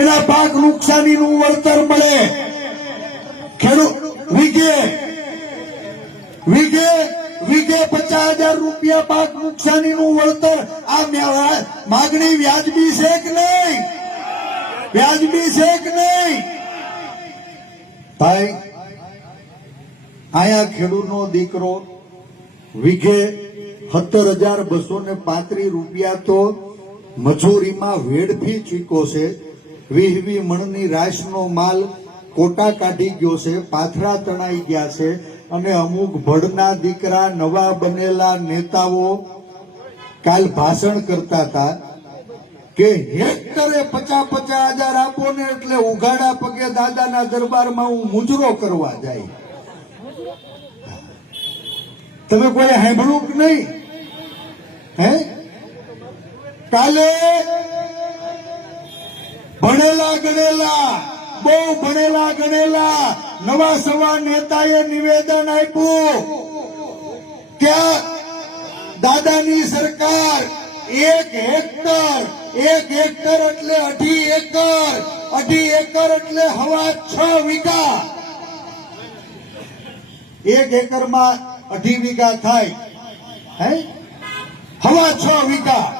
એના પાક નુકસાનીનું વળતર મળે. ખેડૂત વીઘે પચાસ હજાર રૂપિયા પાક નુકસાનીનું વળતર. આ માગણી વ્યાજબી છે કે નહીં? વ્યાજબી છે કે નહીં? ભાઈ, આયા ખેડૂતનો દીકરો વીઘે સત્તર હજાર બસો ને પાંત્રીસ રૂપિયા તો મજૂરીમાં વેડફી ચૂક્યો છે. વીહ વીહ મણની રાશનો માલ કોટા કાઢી ગયો છે, પાથરા તણાઈ ગયા છે અને અમુક ભડના દીકરા, નવા બનેલા નેતાઓ કાલ ભાષણ કરતા હતા કે હેક્ટરે પચાસ પચાસ હજાર આપો ને એટલે ઉઘાડા પગે દાદાના દરબારમાં હું મુજરો કરવા જાય. તમે કોઈ કે નહીં? હે? કાલે ભણેલા ગણેલા, બહુ ભણેલા ગણેલા, નવા સવા નેતાએ નિવેદન આપ્યું કે દાદાની સરકાર એક હેક્ટર એક હેક્ટર એટલે અઢી એકર અઢી એકર એટલે હવા છ વીઘા. એક એકરમાં અઢી વીઘા થાય, હે? હવા છ વીઘા.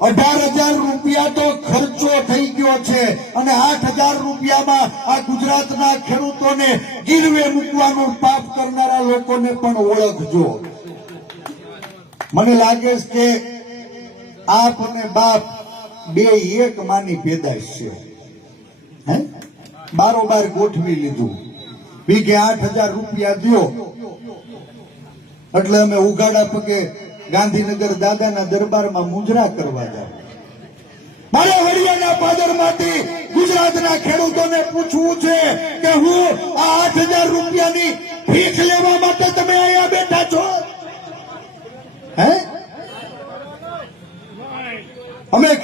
અઢાર હજાર રૂપિયા તો ખર્ચો થઈ ગયો છે અને આઠ હજાર રૂપિયામાં આ ગુજરાતના ખેડૂતોને ગીરવે મૂકવાનું પાપ કરનારા લોકોને પણ ઓળખજો. મને લાગે છે કે આપ અને બાપ બે એક માની પેદાશ છે. હે? બારોબાર ગોઠવી લીધું. વીઘે આઠ હજાર રૂપિયા દ્યો. એટલે અમે ઉગાડા પગે ગાંધીનગર દાદાના દરબારમાં મુજરા કરવા જાવ મારે હરિયાણા પાદરમાંથી ગુજરાતના ખેડૂતોને પૂછવું છે કે હું આ આઠ હજાર રૂપિયાની ભીખ લેવા માટે તમે અહીંયા બેઠા છો? હે અમે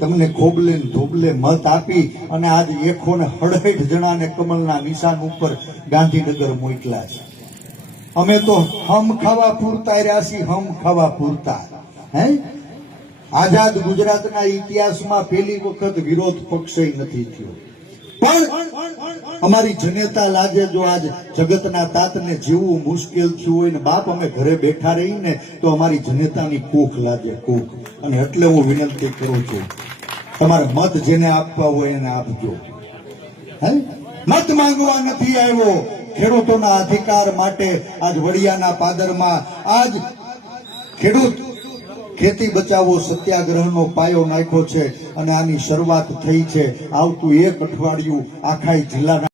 તમને ખોબલે ધોબલે મત આપી અને આજ એકસો ને હડહેઠ જણાને કમલના નિશાન ઉપર ગાંધીનગર મોકલા છે. અમે તો હમ ખાવા પૂરતા રહ્યા છીએ, હમ ખાવા પૂરતા. હે? આઝાદ ગુજરાતના ઇતિહાસમાં પહેલી વખત વિરોધ પક્ષ નથી થયો. પણ અમારી જનેતા લાજે જો આજ જગતના તાતને જીવવું મુશ્કેલ થયું હોય ને બાપ અમે ઘરે બેઠા રહીને તો અમારી જનેતાની કૂખ લાગે કૂખ. અને એટલે હું વિનંતી કરું છું તમારે મત જેને આપવા હોય એને આપજો. મત માંગવા નથી આવ્યો. ખેડૂતોના અધિકાર માટે આજ વડિયાના પાદરમાં આજ ખેડૂત ખેતી બચાવો સત્યાગ્રહનો પાયો નાખ્યો છે અને આની શરૂઆત થઈ છે આવતું એક અઠવાડિયું આખા જિલ્લાના